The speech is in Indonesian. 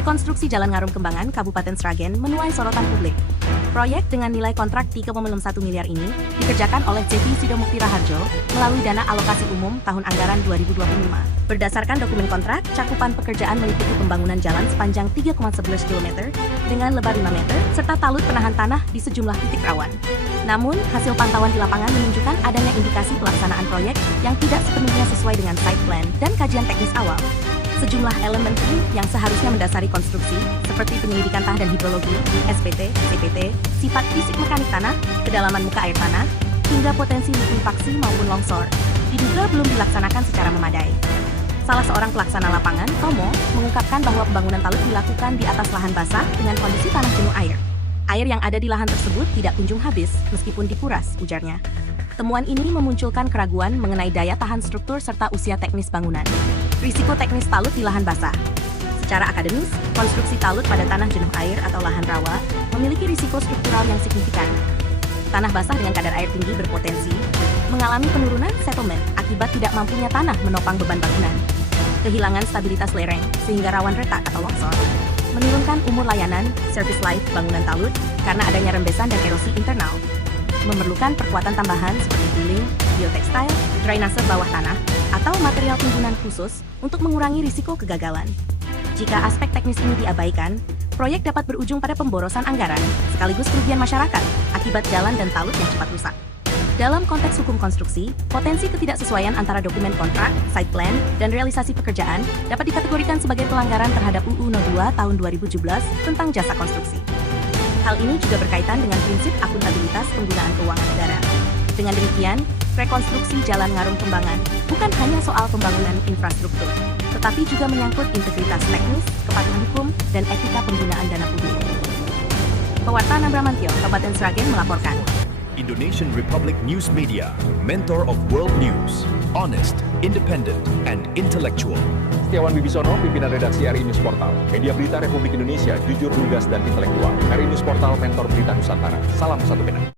Rekonstruksi Jalan Ngarum Kembangan, Kabupaten Sragen menuai sorotan publik. Proyek dengan nilai kontrak 3,1 miliar ini dikerjakan oleh JP Sidomukti Raharjo melalui dana alokasi umum tahun anggaran 2025. Berdasarkan dokumen kontrak, cakupan pekerjaan meliputi pembangunan jalan sepanjang 3,11 km dengan lebar 5 meter serta talut penahan tanah di sejumlah titik rawan. Namun, hasil pantauan di lapangan menunjukkan adanya indikasi pelaksanaan proyek yang tidak sepenuhnya sesuai dengan site plan dan kajian teknis awal. Sejumlah elemen penting yang seharusnya mendasari konstruksi, seperti penyelidikan tanah dan hidrologi, SPT, CPT, sifat fisik mekanik tanah, kedalaman muka air tanah, hingga potensi likuifaksi maupun longsor, diduga belum dilaksanakan secara memadai. Salah seorang pelaksana lapangan, Tomo, mengungkapkan bahwa pembangunan talut dilakukan di atas lahan basah dengan kondisi tanah jenuh air. Air yang ada di lahan tersebut tidak kunjung habis, meskipun dikuras, ujarnya. Temuan ini memunculkan keraguan mengenai daya tahan struktur serta usia teknis bangunan. Risiko teknis talut di lahan basah. Secara akademis, konstruksi talut pada tanah jenuh air atau lahan rawa memiliki risiko struktural yang signifikan. Tanah basah dengan kadar air tinggi berpotensi mengalami penurunan settlement akibat tidak mampunya tanah menopang beban bangunan. Kehilangan stabilitas lereng sehingga rawan retak atau longsor. Menurunkan umur layanan, service life bangunan talut karena adanya rembesan dan erosi internal. Memerlukan perkuatan tambahan seperti building, geotextile, drainase bawah tanah, atau material timbunan khusus untuk mengurangi risiko kegagalan. Jika aspek teknis ini diabaikan, proyek dapat berujung pada pemborosan anggaran, sekaligus kerugian masyarakat akibat jalan dan talut yang cepat rusak. Dalam konteks hukum konstruksi, potensi ketidaksesuaian antara dokumen kontrak, site plan, dan realisasi pekerjaan dapat dikategorikan sebagai pelanggaran terhadap UU No. 2 Tahun 2017 tentang jasa konstruksi. Hal ini juga berkaitan dengan prinsip akuntabilitas penggunaan keuangan negara. Dengan demikian, rekonstruksi Jalan Ngarum Kembangan bukan hanya soal pembangunan infrastruktur, tetapi juga menyangkut integritas teknis, kepatuhan hukum, dan etika penggunaan dana publik. Pewarta Nabramantio, Kabupaten Sragen melaporkan. Indonesian Republic News Media, mentor of world news, honest, independent, and intellectual. Setiawan Wibisono, pimpinan redaksi RI News Portal. Media berita Republik Indonesia, jujur, lugas, dan intelektual. RI News Portal, mentor berita Nusantara. Salam satu pena.